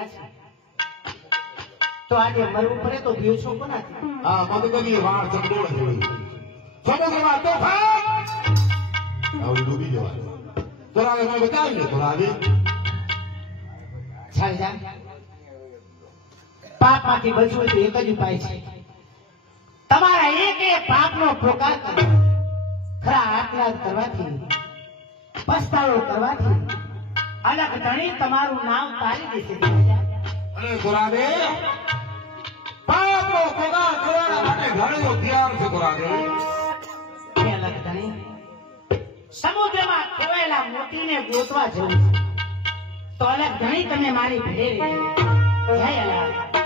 ગયા છે તો આજે મરવું પડે તો દિવસો કોનાથી હા મત કરી વાર ચકડોળ જોઈ સમુદ્રમાં તોફાન આવું ડૂબી જવાનું થોડા મેં બતાવી લે થોડા દે ચાલ જા પાપમાંથી બચવું તો એક જ ઉપાય છે તમારા એક પાપનો પ્રોકાર કરો ખરા આપઘાત કરવાથી પસ્તાવો કરવાથી અલગ ધણી તમારું નામ તારી દેશે અને થોડા દે પાપનો પ્રોકાર કરવાના માટે ઘણો તૈયાર છે થોડા દે અલગ ધણી સમુદ્રમાં ખોવાયેલા મોતીને ગોતવા જવું તો અલગ ધણી તમે મારી ભેરે જય અલગ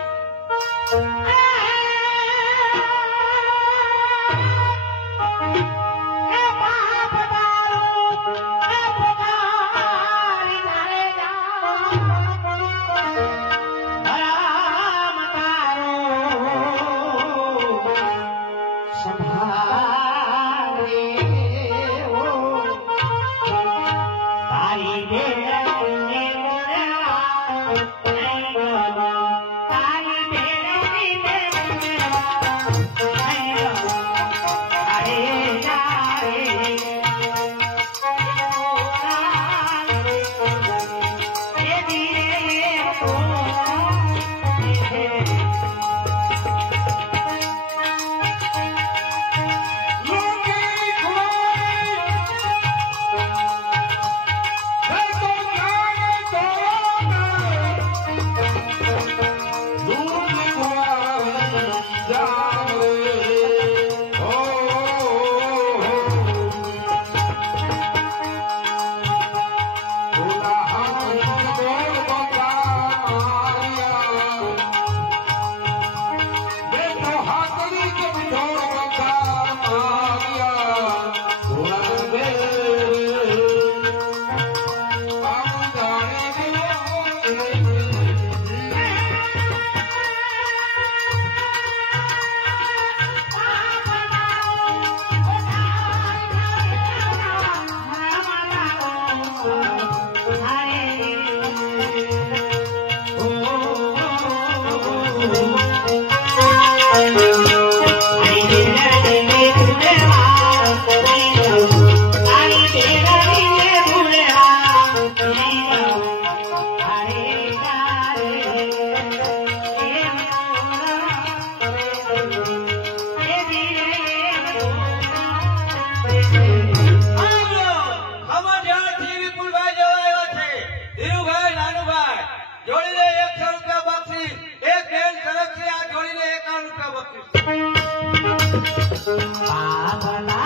Bye.